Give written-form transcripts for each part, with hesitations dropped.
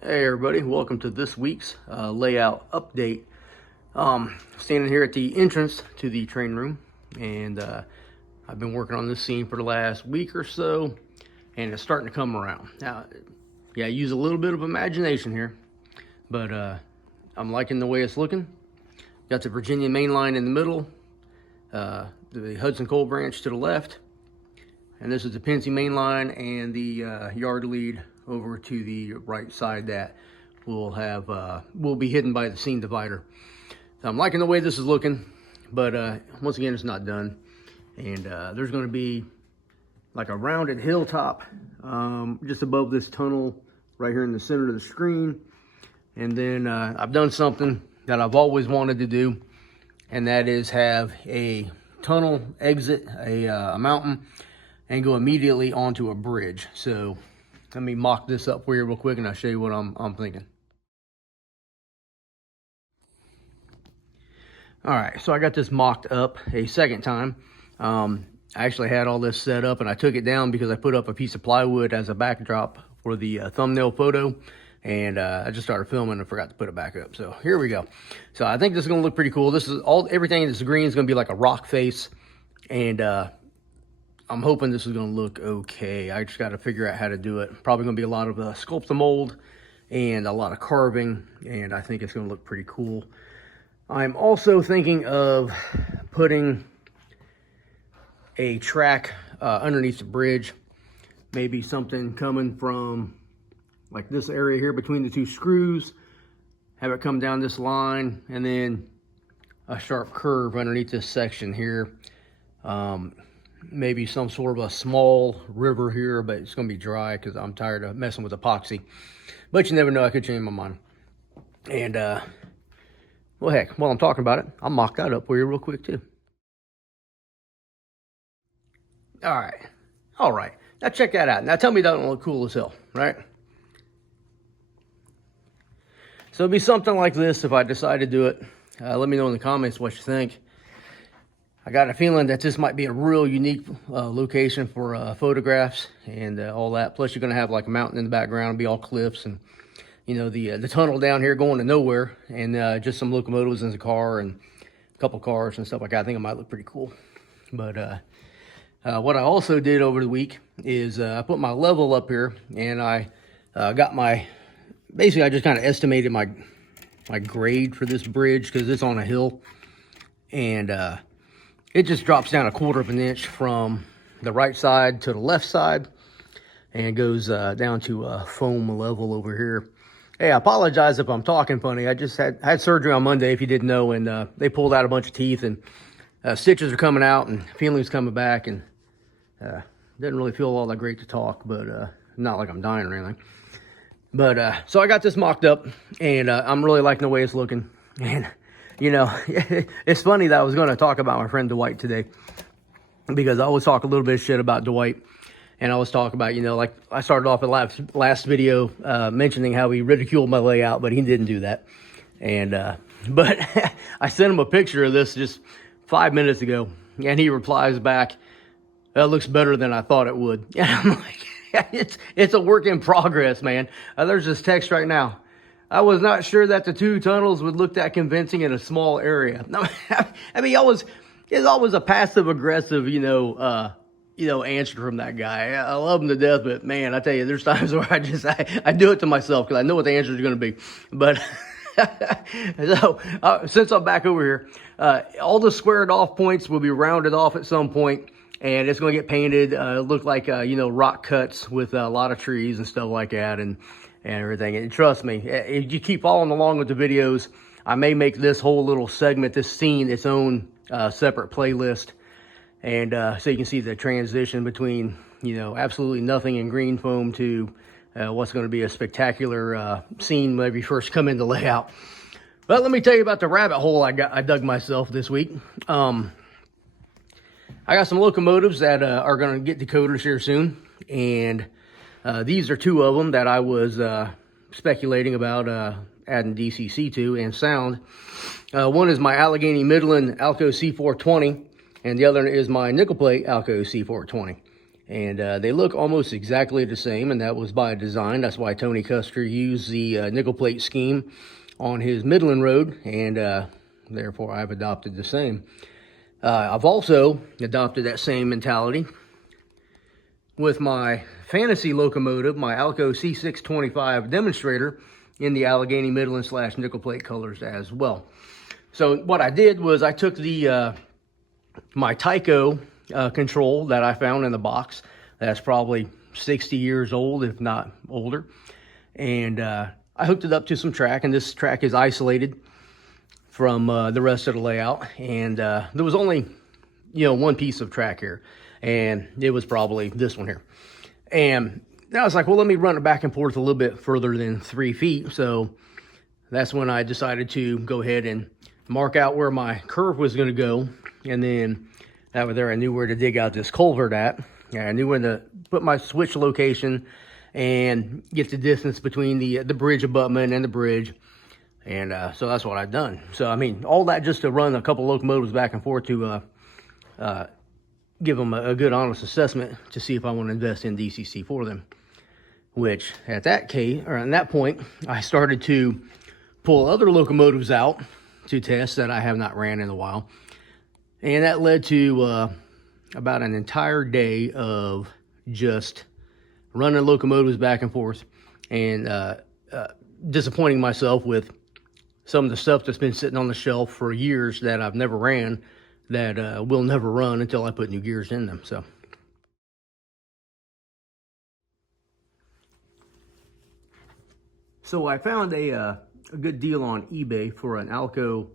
Hey everybody, welcome to this week's layout update. Standing here at the entrance to the train room, and I've been working on this scene for the last week or so, and it's starting to come around. Now, yeah, I use a little bit of imagination here, but I'm liking the way it's looking. Got the Virginia main line in the middle, the Hudson Coal branch to the left, and this is the Pennsy main line and the yard lead over to the right side that will be hidden by the scene divider. So I'm liking the way this is looking, but once again, it's not done. And there's going to be like a rounded hilltop just above this tunnel right here in the center of the screen. And then I've done something that I've always wanted to do, and that is have a tunnel exit a mountain and go immediately onto a bridge. So let me mock this up for you real quick, and I'll show you what I'm thinking. All right, so I got this mocked up a second time. I actually had all this set up, and I took it down because I put up a piece of plywood as a backdrop for the thumbnail photo, and I just started filming and forgot to put it back up. So here we go. So I think this is gonna look pretty cool. This is everything that's green is gonna be like a rock face, and I'm hoping this is going to look okay. I just got to figure out how to do it. Probably going to be a lot of sculpt and mold and a lot of carving, and I think it's going to look pretty cool. I'm also thinking of putting a track underneath the bridge. Maybe something coming from like this area here between the two screws. Have it come down this line, and then a sharp curve underneath this section here. Maybe some sort of a small river here, but it's going to be dry because I'm tired of messing with epoxy. But you never know, I could change my mind. And, well, heck, while I'm talking about it, I'll mock that up for you real quick, too. All right. Now check that out. Now tell me that don't look cool as hell, right? So it'll be something like this if I decide to do it. Let me know in the comments what you think. I got a feeling that this might be a real unique location for photographs and all that. Plus, you're going to have like a mountain in the background, be all cliffs, and you know the tunnel down here going to nowhere, and just some locomotives in the car and a couple cars and stuff like that. I think it might look pretty cool. But what I also did over the week is I put my level up here, and I got basically I just kind of estimated my grade for this bridge because it's on a hill, and it just drops down 1/4 of an inch from the right side to the left side and goes down to a foam level over here. Hey, I apologize if I'm talking funny. I just had surgery on Monday, if you didn't know, and they pulled out a bunch of teeth, and stitches are coming out and feeling's coming back, and didn't really feel all that great to talk, but not like I'm dying or anything. But so I got this mocked up, and I'm really liking the way it's looking. And you know, it's funny that I was going to talk about my friend Dwight today, because I always talk a little bit of shit about Dwight, and I always talk about, you know, like I started off the last video mentioning how he ridiculed my layout, but he didn't do that. And but I sent him a picture of this just 5 minutes ago, and he replies back, "That looks better than I thought it would." And I'm like, it's a work in progress, man. There's this text right now. I was not sure that the two tunnels would look that convincing in a small area. I mean, it's always a passive aggressive, answer from that guy. I love him to death, but man, I tell you, there's times where I do it to myself because I know what the answer is going to be. But so since I'm back over here, all the squared off points will be rounded off at some point, and it's going to get painted. Look like rock cuts with a lot of trees and stuff like that, and everything. And trust me, if you keep following along with the videos, I may make this whole little segment, this scene, its own separate playlist. And so you can see the transition between, absolutely nothing in green foam to what's going to be a spectacular scene whenever you first come into layout. But let me tell you about the rabbit hole I dug myself this week. I got some locomotives that are going to get decoders here soon. And these are two of them that I was speculating about adding DCC to and sound. One is my Allegheny Midland Alco C420, and the other is my nickel plate Alco C420. And they look almost exactly the same, and that was by design. That's why Tony Custer used the nickel plate scheme on his Midland Road, and therefore I've adopted the same. I've also adopted that same mentality with my fantasy locomotive, my Alco C625 demonstrator, in the Allegheny Midland / nickel plate colors as well. So what I did was I took the my Tyco control that I found in the box. That's probably 60 years old, if not older. And I hooked it up to some track, and this track is isolated from the rest of the layout. And there was only, one piece of track here, and it was probably this one here. And I was like, well, let me run it back and forth a little bit further than 3 feet. So that's when I decided to go ahead and mark out where my curve was going to go. And then over there, I knew where to dig out this culvert at. I knew where to put my switch location and get the distance between the bridge abutment and the bridge. And so that's what I've done. So, I mean, all that just to run a couple locomotives back and forth to give them a good honest assessment to see if I want to invest in DCC for them. Which at that case, or at that point, I started to pull other locomotives out to test that I have not ran in a while. And that led to about an entire day of just running locomotives back and forth and disappointing myself with some of the stuff that's been sitting on the shelf for years that I've never ran, that will never run until I put new gears in them. So I found a good deal on eBay for an Alco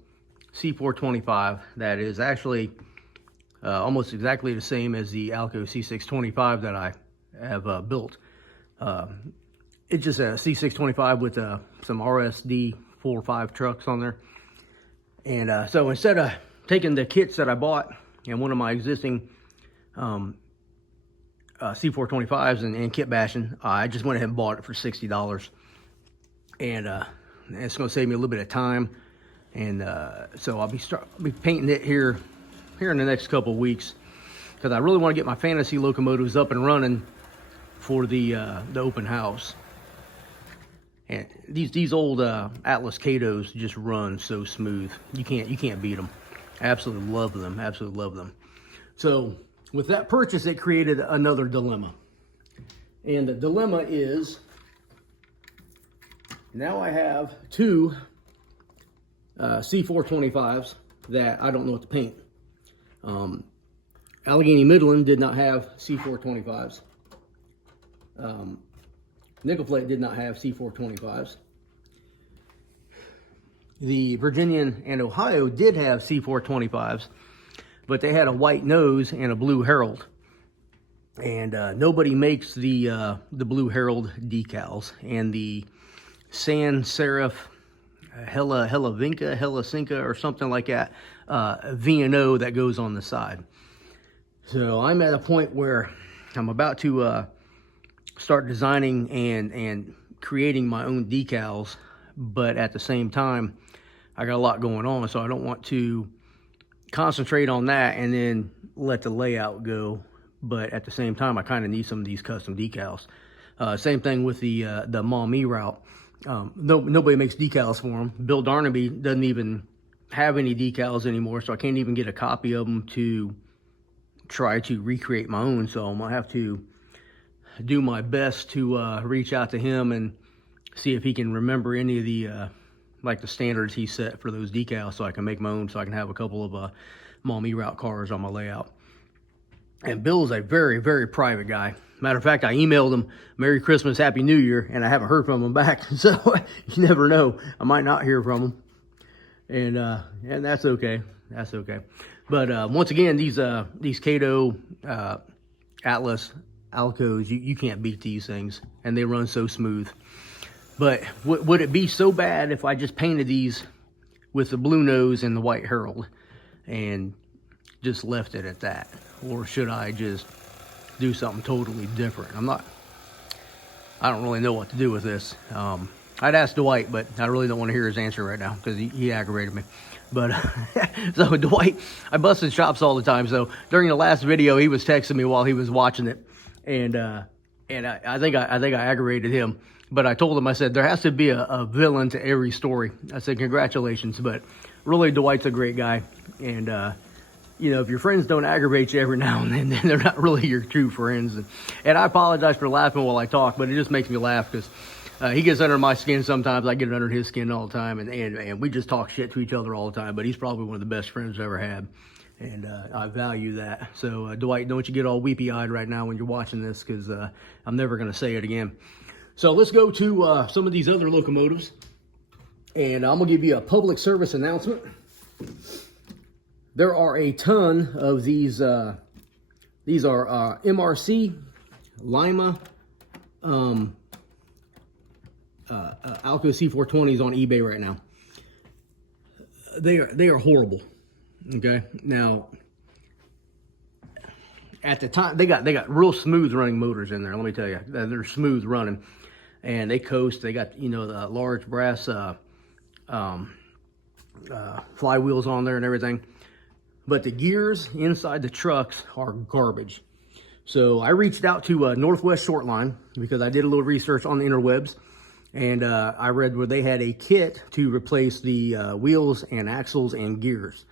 C425 that is actually almost exactly the same as the Alco C625 that I have built. It's just a C625 with some RSD 4.5 trucks on there. And so instead of taking the kits that I bought and one of my existing C425s and kit bashing, I just went ahead and bought it for $60. And it's going to save me a little bit of time. And so I'll be painting it here in the next couple of weeks, because I really want to get my fantasy locomotives up and running for the open house. And these old Atlas Catos just run so smooth. You can't beat them. Absolutely love them. Absolutely love them. So with that purchase, it created another dilemma. And the dilemma is, now I have two C425s that I don't know what to paint. Allegheny Midland did not have C425s. Nickel plate did not have C425s. The Virginian and Ohio did have C425s, but they had a white nose and a blue herald. And nobody makes the blue herald decals. And the sans serif Helasinka or something like that, V&O that goes on the side. So I'm at a point where I'm about to start designing and creating my own decals, but at the same time, I got a lot going on, so I don't want to concentrate on that and then let the layout go. But at the same time, I kind of need some of these custom decals. Same thing with the Maumee route. Nobody makes decals for them. Bill Darnaby doesn't even have any decals anymore, so I can't even get a copy of them to try to recreate my own. So I'm gonna have to do my best to reach out to him and see if he can remember any of the like the standards he set for those decals, so I can make my own, so I can have a couple of Maumee route cars on my layout. And Bill's a very, very private guy. Matter of fact, I emailed him Merry Christmas, Happy New Year, and I haven't heard from him back. So you never know. I might not hear from him. And that's okay. That's okay. But once again, these Cato Atlas Alcos, you can't beat these things, and they run so smooth. But would it be so bad if I just painted these with the blue nose and the white herald and just left it at that? Or should I just do something totally different? I don't really know what to do with this. I'd ask Dwight, but I really don't want to hear his answer right now because he aggravated me. But so Dwight, I bust his chops all the time. So during the last video, he was texting me while he was watching it. and I think I aggravated him. But I told him, I said, there has to be a villain to every story. I said, congratulations. But really, Dwight's a great guy. And, you know, if your friends don't aggravate you every now and then they're not really your true friends. And I apologize for laughing while I talk, but it just makes me laugh because he gets under my skin sometimes. I get under his skin all the time. And we just talk shit to each other all the time. But he's probably one of the best friends I've ever had. And I value that. So, Dwight, don't you get all weepy-eyed right now when you're watching this, because I'm never going to say it again. So let's go to some of these other locomotives. And I'm going to give you a public service announcement. There are a ton of these. These are MRC, Lima, Alco C420s on eBay right now. They are horrible. Okay, now at the time they got real smooth running motors in there. Let me tell you, they're smooth running, and they coast. They got, you know, the large brass flywheels on there and everything. But the gears inside the trucks are garbage. So I reached out to Northwest Shortline because I did a little research on the interwebs, and I read where they had a kit to replace the wheels and axles and gears.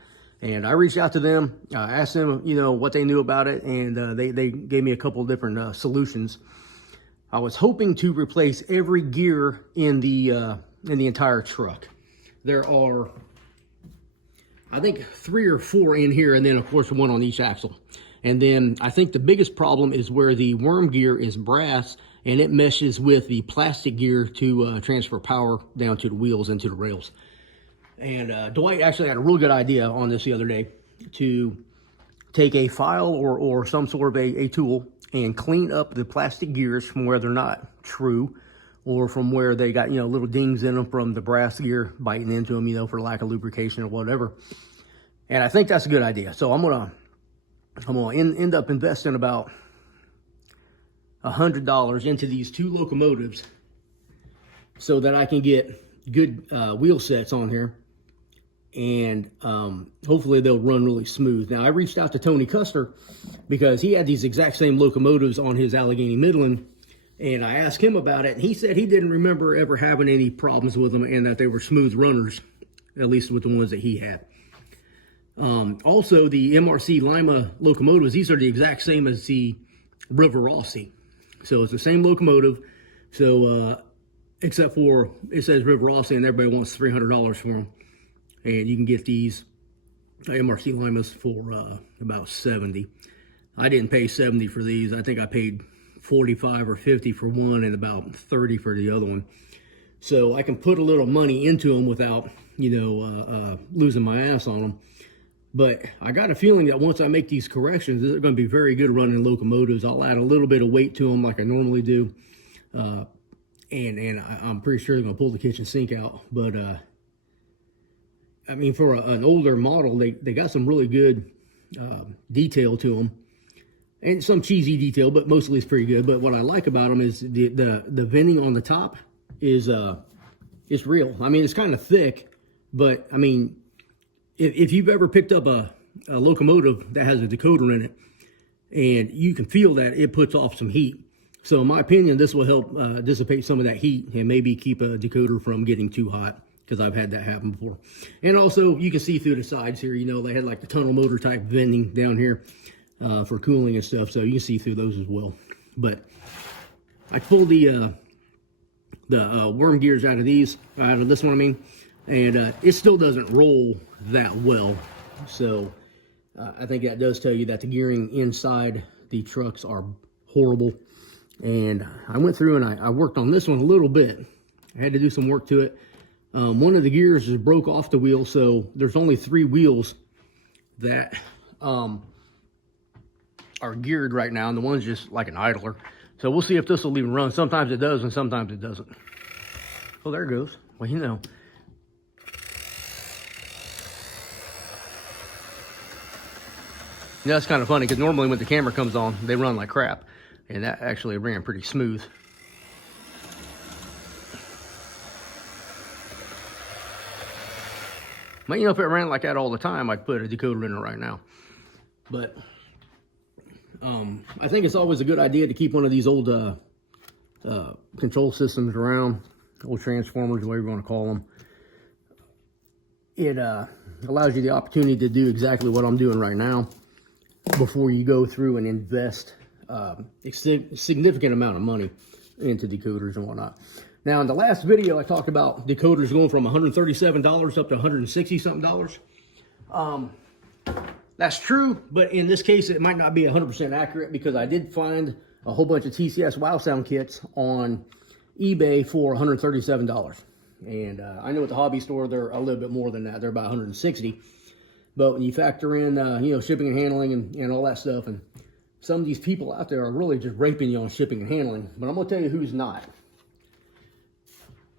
And I reached out to them, asked them, you know, what they knew about it, and they gave me a couple of different solutions. I was hoping to replace every gear in the entire truck. There are, I think, 3 or 4 in here, and then of course 1 on each axle. And then I think the biggest problem is where the worm gear is brass, and it meshes with the plastic gear to transfer power down to the wheels and to the rails. And Dwight actually had a real good idea on this the other day, to take a file or some sort of a tool and clean up the plastic gears from where they're not true, or from where they got, you know, little dings in them from the brass gear biting into them, you know, for lack of lubrication or whatever. And I think that's a good idea. So I'm gonna end up investing about $100 into these 2 locomotives so that I can get good wheel sets on here. And hopefully they'll run really smooth. Now, I reached out to Tony Custer because he had these exact same locomotives on his Allegheny Midland, and I asked him about it, and he said he didn't remember ever having any problems with them, and that they were smooth runners, at least with the ones that he had. Also, the MRC Lima locomotives, these are the exact same as the River Rossi. So it's the same locomotive, so except for it says River Rossi, and everybody wants $300 for them. And you can get these MRC Limas for about $70. I didn't pay $70 for these. I think I paid $45 or $50 for one and about $30 for the other one. So I can put a little money into them without, you know, losing my ass on them. But I got a feeling that once I make these corrections, they're going to be very good running locomotives. I'll add a little bit of weight to them like I normally do. And I'm pretty sure they're going to pull the kitchen sink out. But I mean, for an older model, they got some really good detail to them, and some cheesy detail, but mostly it's pretty good. But what I like about them is the venting on the top is it's real. I mean, it's kind of thick, but I mean, if you've ever picked up a locomotive that has a decoder in it, and you can feel that it puts off some heat. So in my opinion, this will help dissipate some of that heat and maybe keep a decoder from getting too hot, because I've had that happen before. And also, you can see through the sides here, you know, they had like the tunnel motor type venting down here for cooling and stuff, so you can see through those as well. But I pulled the worm gears out of these, out of this one, I mean, and it still doesn't roll that well. So I think that does tell you that the gearing inside the trucks are horrible. And I went through and I worked on this one a little bit. I had to do some work to it. One of the gears is broke off the wheel, so there's only 3 wheels that are geared right now, and the one's just like an idler. So we'll see if this will even run. Sometimes it does, and sometimes it doesn't. Oh, there it goes. Well, you know. Yeah, that's kind of funny, because normally when the camera comes on, they run like crap, and that actually ran pretty smooth. But, you know, if it ran like that all the time, I'd put a decoder in it right now. But I think it's always a good idea to keep one of these old control systems around, old transformers, whatever you want to call them. It allows you the opportunity to do exactly what I'm doing right now before you go through and invest a significant amount of money into decoders and whatnot. Now, in the last video, I talked about decoders going from $137 up to $160 something. That's true, but in this case, it might not be 100% accurate because I did find a whole bunch of TCS Wow Sound kits on eBay for $137. And I know at the hobby store, they're a little bit more than that. They're about $160. But when you factor in, you know, shipping and handling and all that stuff, and some of these people out there are really just raping you on shipping and handling. But I'm going to tell you who's not.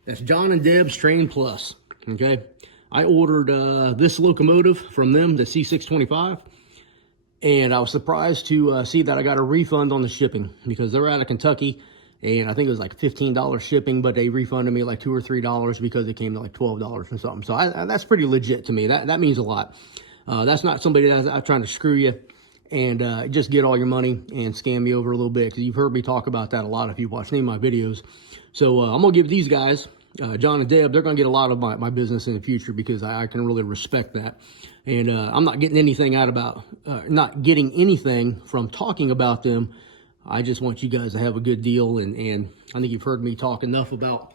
That's John and Deb's Train Plus, okay? I ordered this locomotive from them, the C625, and I was surprised to see that I got a refund on the shipping because they're out of Kentucky, and I think it was like $15 shipping, but they refunded me like $2 or $3 because it came to like $12 or something. So that's pretty legit to me. That means a lot. That's not somebody that's out trying to screw you and just get all your money and scam you over a little bit, because you've heard me talk about that a lot if you watch any of my videos. So I'm going to give these guys, John and Deb, they're going to get a lot of my business in the future because I can really respect that. And I'm not getting anything not getting anything from talking about them. I just want you guys to have a good deal. And I think you've heard me talk enough about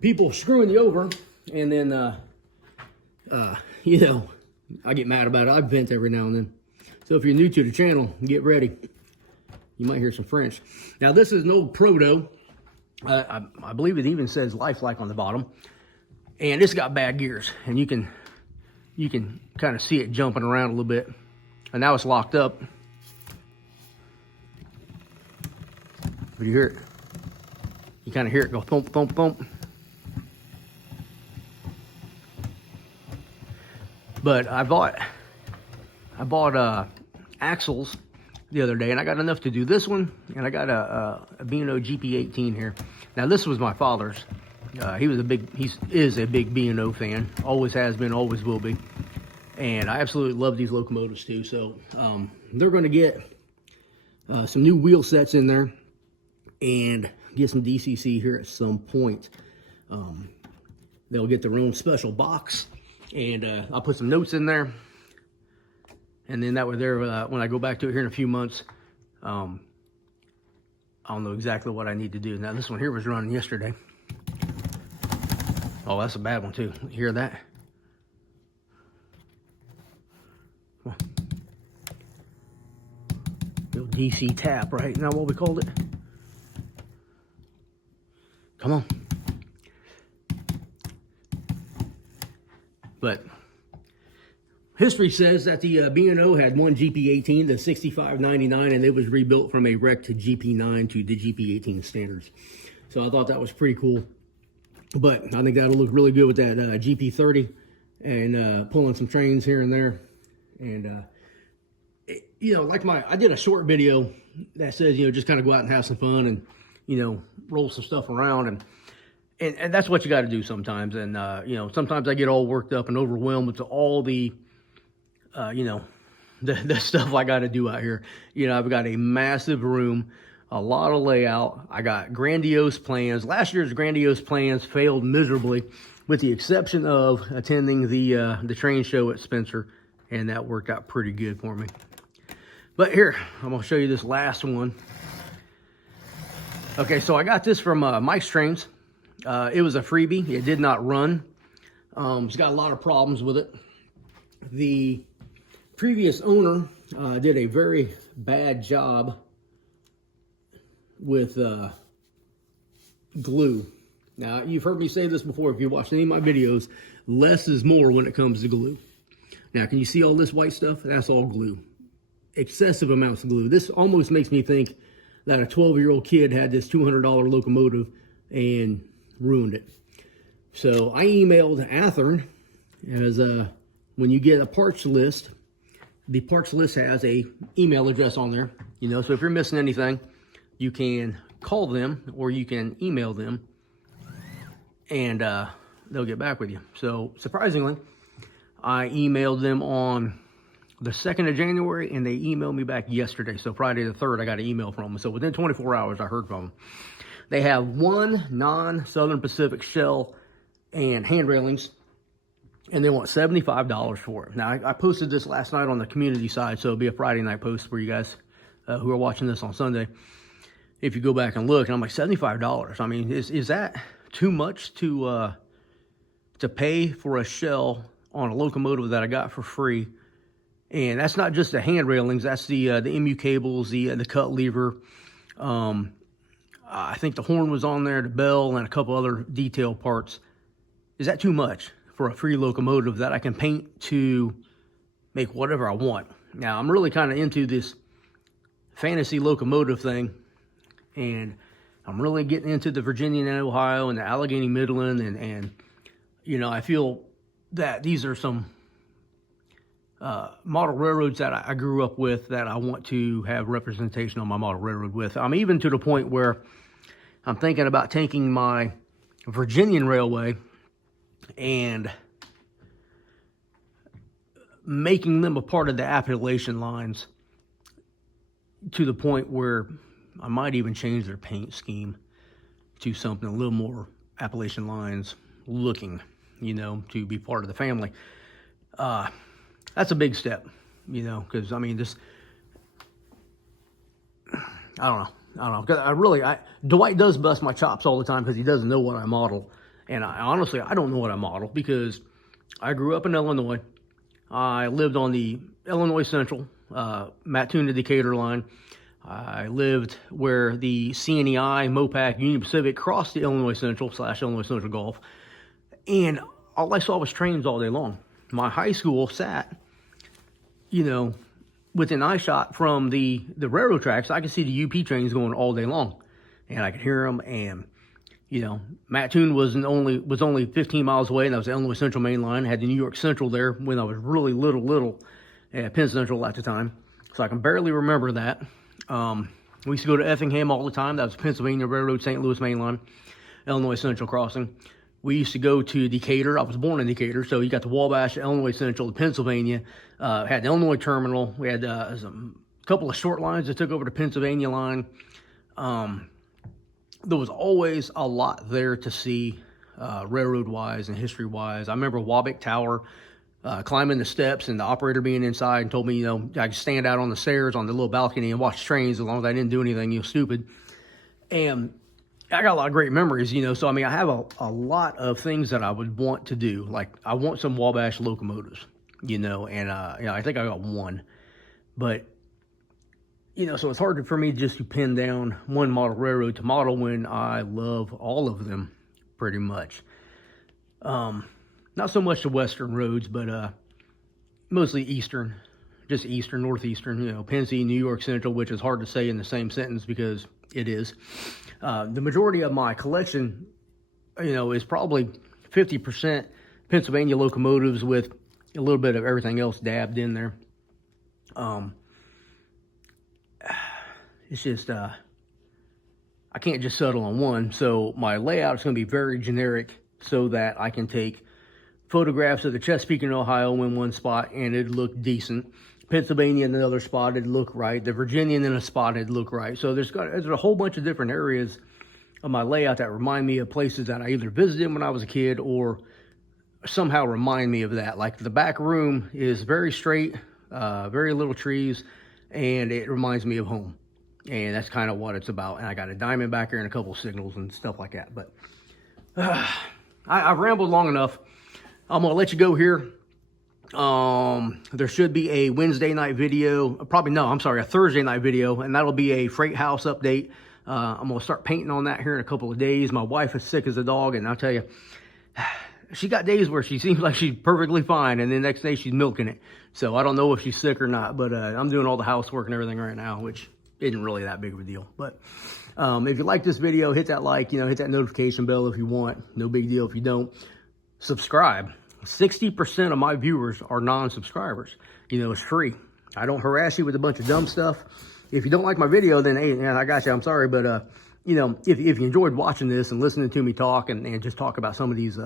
people screwing you over. And then, you know, I get mad about it. I vent every now and then. So if you're new to the channel, get ready. You might hear some French. Now, this is an old proto. I believe it even says lifelike on the bottom, and it's got bad gears, and you can kind of see it jumping around a little bit, and now it's locked up. But you hear it, you kind of hear it go thump, thump, thump. But I bought axles the other day, and I got enough to do this one, and I got a B&O GP18 here. Now, this was my father's. He is a big B&O fan, always has been, always will be, and I absolutely love these locomotives too. So they're going to get some new wheel sets in there and get some DCC here at some point. They'll get their own special box, and I'll put some notes in there. And then that way there, when I go back to it here in a few months, I'll know exactly what I need to do. Now, this one here was running yesterday. Oh, that's a bad one too. You hear that? Come on. Little DC tap, right? Isn't that what we called it? Come on. But history says that the B&O had one GP18, the 6599, and it was rebuilt from a wrecked GP9 to the GP18 standards. So I thought that was pretty cool. But I think that'll look really good with that GP30 and pulling some trains here and there. And, you know, like I did a short video that says, you know, just kind of go out and have some fun and, you know, roll some stuff around. And that's what you got to do sometimes. And, you know, sometimes I get all worked up and overwhelmed with all the, you know, the stuff I got to do out here. You know, I've got a massive room, a lot of layout. I got grandiose plans. Last year's grandiose plans failed miserably, with the exception of attending the train show at Spencer, and that worked out pretty good for me. But here, I'm going to show you this last one. Okay, so I got this from Mike's Trains. It was a freebie. It did not run. It's got a lot of problems with it. The previous owner did a very bad job with glue. Now, you've heard me say this before if you watched any of my videos. Less is more when it comes to glue. Now, can you see all this white stuff? That's all glue. Excessive amounts of glue. This almost makes me think that a 12-year-old kid had this $200 locomotive and ruined it. So I emailed Athearn, as when you get a parts list, the parts list has a email address on there. You know, so if you're missing anything, you can call them or you can email them, and they'll get back with you. So surprisingly, I emailed them on the 2nd of January, and they emailed me back yesterday. So Friday the 3rd, I got an email from them. So within 24 hours, I heard from them. They have one non-Southern Pacific shell and hand railings, and they want $75 for it. Now, I posted this last night on the community side, so it'll be a Friday night post for you guys who are watching this on Sunday. If you go back and look, and I'm like, $75. I mean, is that too much to pay for a shell on a locomotive that I got for free? And that's not just the hand railings, that's the MU cables, the cut lever. I think the horn was on there, the bell, and a couple other detail parts. Is that too much for a free locomotive that I can paint to make whatever I want? Now, I'm really kind of into this fantasy locomotive thing, and I'm really getting into the Virginia and Ohio and the Allegheny Midland, and you know, I feel that these are some model railroads that I grew up with that I want to have representation on my model railroad with. I'm even to the point where I'm thinking about taking my Virginian Railway and making them a part of the Appalachian lines, to the point where I might even change their paint scheme to something a little more Appalachian lines looking, you know, to be part of the family. That's a big step, you know, because I mean, this, I don't know, because Dwight does bust my chops all the time because he doesn't know what I model. And honestly, I don't know what I model, because I grew up in Illinois. I lived on the Illinois Central, Mattoon to Decatur line. I lived where the CNEI, Mopac, Union Pacific crossed the Illinois Central / Illinois Central Gulf. And all I saw was trains all day long. My high school sat, you know, within eyeshot from the railroad tracks. I could see the UP trains going all day long, and I could hear them. And you know, Mattoon was only 15 miles away, and that was the Illinois Central main line. I had the New York Central there when I was really little at Penn Central at the time, so I can barely remember that. We used to go to Effingham all the time. That was Pennsylvania Railroad, St. Louis main line, Illinois Central crossing. We used to go to Decatur. I was born in Decatur, so you got the Wabash, Illinois Central, the Pennsylvania. Had the Illinois Terminal. We had a couple of short lines that took over the Pennsylvania line. There was always a lot there to see, railroad-wise and history-wise. I remember Waback Tower, climbing the steps and the operator being inside and told me, you know, I could stand out on the stairs on the little balcony and watch trains as long as I didn't do anything, you know, stupid. And I got a lot of great memories, you know, so I mean, I have a lot of things that I would want to do. Like, I want some Wabash locomotives, you know, and, you know, I think I got one. But, you know, so it's hard for me just to pin down one model railroad to model when I love all of them pretty much. Not so much the western roads, but mostly eastern, just eastern, northeastern, you know, Pennsy, New York Central, which is hard to say in the same sentence because it is. The majority of my collection, you know, is probably 50% Pennsylvania locomotives with a little bit of everything else dabbed in there. It's just, I can't just settle on one. So my layout is going to be very generic so that I can take photographs of the Chesapeake and Ohio in one spot and it'd look decent. Pennsylvania in another spot, it'd look right. The Virginian in a spot, it'd look right. So there's a whole bunch of different areas of my layout that remind me of places that I either visited when I was a kid or somehow remind me of that. Like the back room is very straight, very little trees, and it reminds me of home. And that's kind of what it's about. And I got a diamond back here and a couple of signals and stuff like that. But I've rambled long enough. I'm going to let you go here. There should be a Wednesday night video. A Thursday night video. And that'll be a freight house update. I'm going to start painting on that here in a couple of days. My wife is sick as a dog. And I'll tell you, she got days where she seems like she's perfectly fine. And the next day she's milking it. So I don't know if she's sick or not. But I'm doing all the housework and everything right now, which isn't really that big of a deal. But if you like this video, hit that like, hit that notification bell if you want. No big deal if you don't. Subscribe. 60% of my viewers are non-subscribers. It's free. I don't harass you with a bunch of dumb stuff. If you don't like my video, then hey, man, I got you. I'm sorry, but if you enjoyed watching this and listening to me talk and just talk about some of these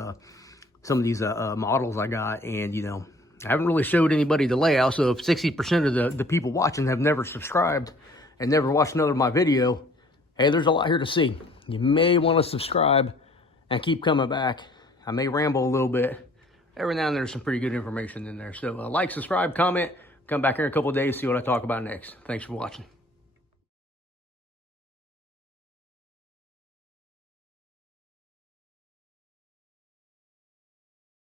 models I got, and I haven't really showed anybody the layout, so if 60% of the people watching have never subscribed and never watched another of my video, hey, there's a lot here to see. You may want to subscribe and keep coming back. I may ramble a little bit. Every now and then there's some pretty good information in there. So like, subscribe, comment, come back here in a couple of days, see what I talk about next. Thanks for watching.